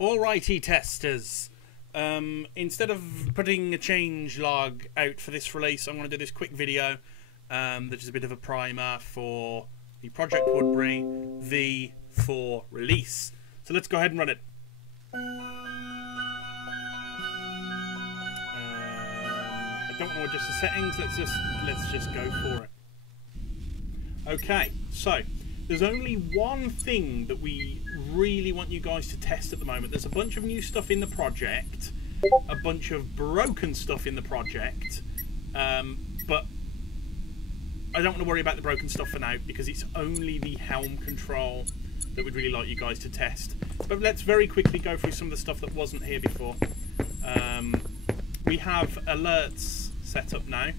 Alrighty, testers. Instead of putting a change log out for this release, I'm going to do this quick video that is a bit of a primer for the Project Woodbury v004 release. So let's go ahead and run it. I don't want to adjust the settings. Let's just go for it. Okay, so there's only one thing that we really want you guys to test at the moment. There's a bunch of new stuff in the project, a bunch of broken stuff in the project, but I don't want to worry about the broken stuff for now because it's only the helm control that we'd really like you guys to test. But let's very quickly go through some of the stuff that wasn't here before. We have alerts set up now.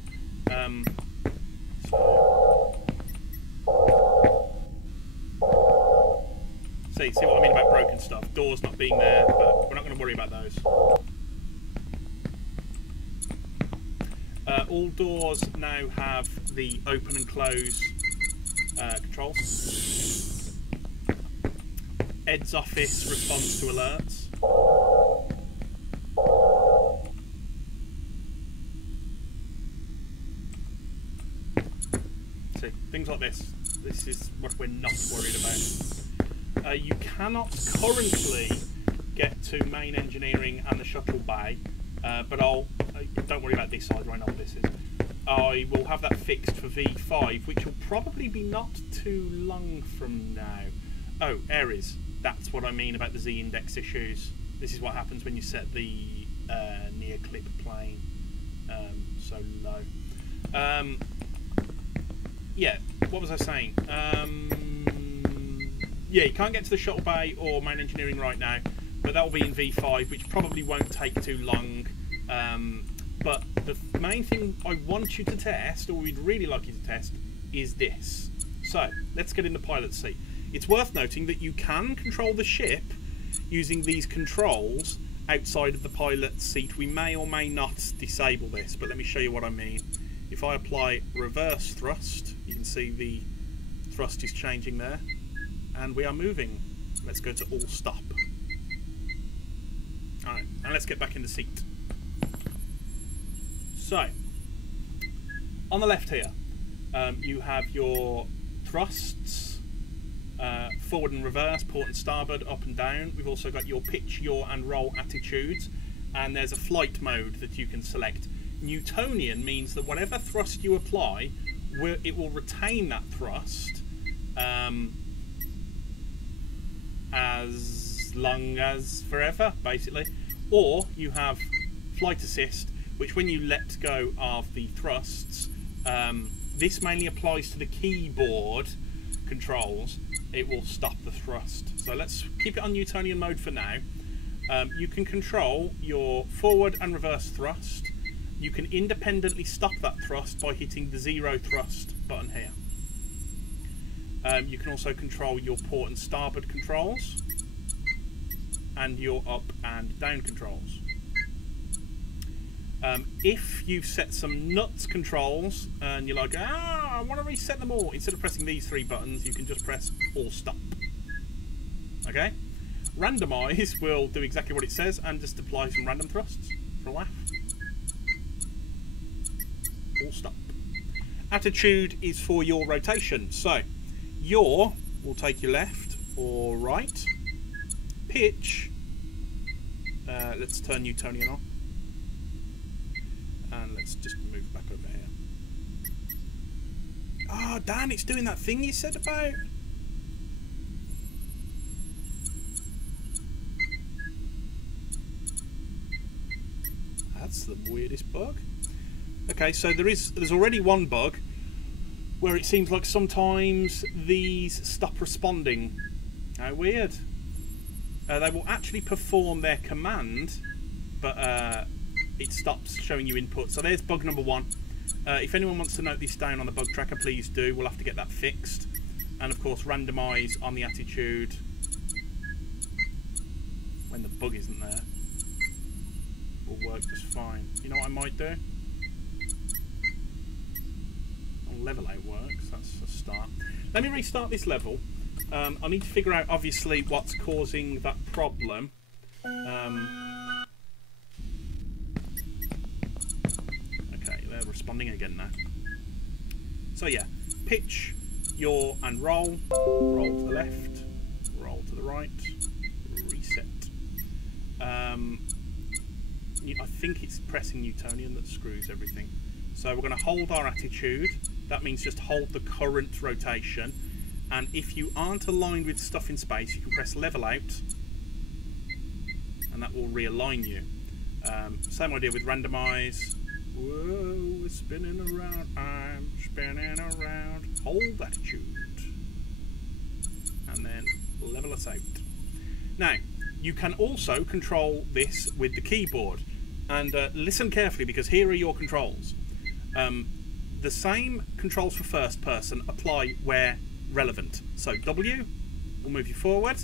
See what I mean about broken stuff. Doors not being there, but we're not going to worry about those. All doors now have the open and close controls. Ed's office responds to alerts. See, things like this. This is what we're not worried about. You cannot currently get to main engineering and the shuttle bay, but don't worry about this side, I know what this is. I will have that fixed for V5, which will probably be not too long from now. Oh, areas. That's what I mean about the Z-index issues. This is what happens when you set the near clip plane so low. Yeah, what was I saying? Yeah, you can't get to the shuttle bay or main engineering right now, but that will be in V5, which probably won't take too long. But the main thing I want you to test, or we'd really like you to test, is this. So, let's get in the pilot seat. It's worth noting that you can control the ship using these controls outside of the pilot seat. We may or may not disable this, but let me show you what I mean. If I apply reverse thrust, you can see the thrust is changing there. And we are moving. Let's go to all stop. Alright, and let's get back in the seat. So, on the left here, you have your thrusts, forward and reverse, port and starboard, up and down. We've also got your pitch, yaw and roll attitudes, and there's a flight mode that you can select. Newtonian means that whatever thrust you apply, it will retain that thrust as long as forever, basically. Or you have flight assist, which when you let go of the thrusts, this mainly applies to the keyboard controls, it will stop the thrust. So let's keep it on Newtonian mode for now. You can control your forward and reverse thrust. You can independently stop that thrust by hitting the zero thrust button here. You can also control your port and starboard controls and your up and down controls. If you've set some nuts controls and you're like, I want to reset them all, instead of pressing these three buttons, you can just press all stop. Okay? Randomize will do exactly what it says and just apply some random thrusts for a laugh. All stop. Attitude is for your rotation. So, yaw will take you left or right. Pitch, let's turn Newtonian on. And let's just move back over here. Oh, Dan, it's doing that thing you said about. That's the weirdest bug. Okay, so there's already one bug where it seems like sometimes these stop responding. How weird. They will actually perform their command, but it stops showing you input. So there's bug number one. If anyone wants to note this down on the bug tracker, please do. We'll have to get that fixed. And of course, randomize on the attitude when the bug isn't there. Will work just fine. You know what I might do? Level out works, that's a start. Let me restart this level. I need to figure out obviously what's causing that problem. Okay, they're responding again now. So yeah, pitch your and roll. Roll to the left, roll to the right, reset. I think it's pressing Newtonian that screws everything. So we're going to hold our attitude. That means just hold the current rotation. And if you aren't aligned with stuff in space, you can press level out, and that will realign you. Same idea with randomize. Whoa, we're spinning around. I'm spinning around. Hold attitude. And then level us out. Now, you can also control this with the keyboard. And listen carefully, because here are your controls. The same controls for first person apply where relevant. So W will move you forward.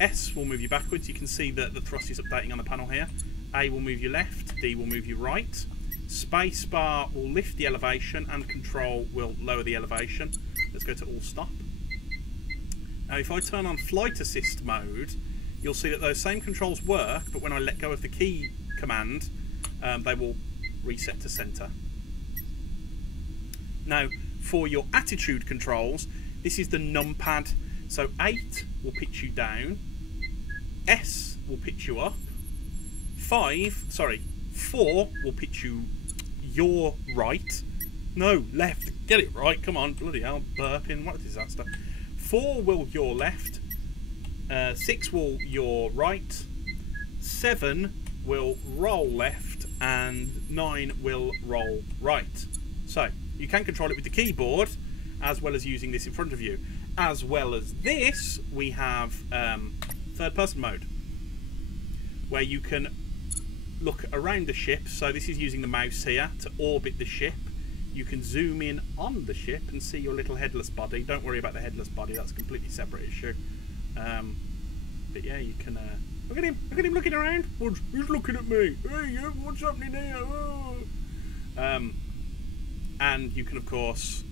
S will move you backwards. You can see that the thrust is updating on the panel here. A will move you left. D will move you right. Space bar will lift the elevation, and control will lower the elevation. Let's go to all stop. Now if I turn on flight assist mode, you'll see that those same controls work, but when I let go of the key command, they will reset to center. Now for your attitude controls, this is the numpad. So 8 will pitch you down, S will pitch you up, 4 will pitch you your right. No, left. Get it right. Come on. Bloody hell. Burping. What a disaster. 4 will your left. 6 will your right. 7 will roll left. And 9 will roll right. So, you can control it with the keyboard, as well as using this in front of you. As well as this, we have third person mode, where you can look around the ship. So this is using the mouse here to orbit the ship. You can zoom in on the ship and see your little headless body. Don't worry about the headless body, that's a completely separate issue. But yeah, you can look at him looking around. He's looking at me. Hey, what's happening here? Oh. And you can of course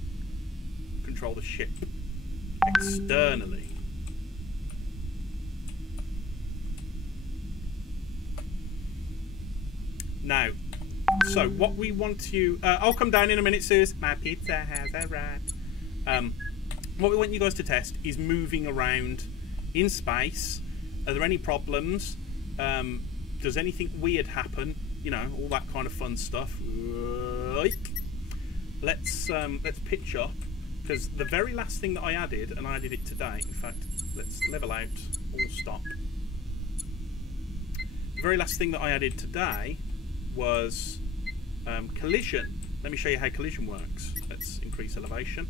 control the ship externally. Now, so what we want to... I'll come down in a minute, Suze. My pizza has arrived. What we want you guys to test is moving around in space. Are there any problems? Does anything weird happen? You know, all that kind of fun stuff. Let's pitch up, because the very last thing that I added, and I added it today, in fact, let's level out, all stop. The very last thing that I added today was collision. Let me show you how collision works. Let's increase elevation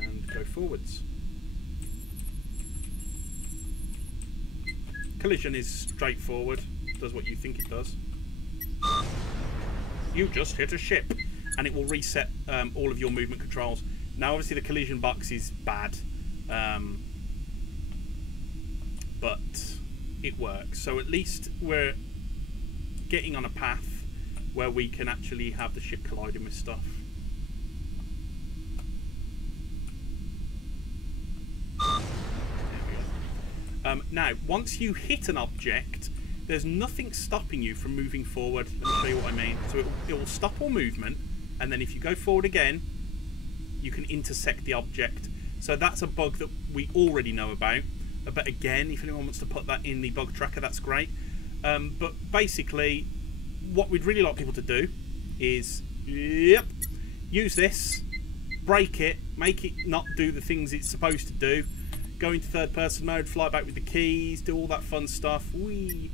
and go forwards. Collision is straightforward, does what you think it does. You just hit a ship, and it will reset all of your movement controls. Now obviously the collision box is bad, but it works. So at least we're getting on a path where we can actually have the ship colliding with stuff. There we go. Now, once you hit an object, there's nothing stopping you from moving forward. Let me show you what I mean. So it will stop all movement, and then if you go forward again, you can intersect the object. So that's a bug that we already know about. But again, if anyone wants to put that in the bug tracker, that's great. But basically, what we'd really like people to do is use this, break it, make it not do the things it's supposed to do, go into third person mode, fly back with the keys, do all that fun stuff, and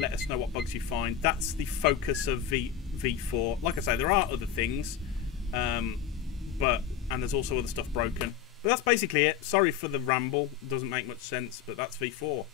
let us know what bugs you find. That's the focus of v004. Like I say, there are other things, and there's also other stuff broken. But that's basically it. Sorry for the ramble, it doesn't make much sense, but that's v4.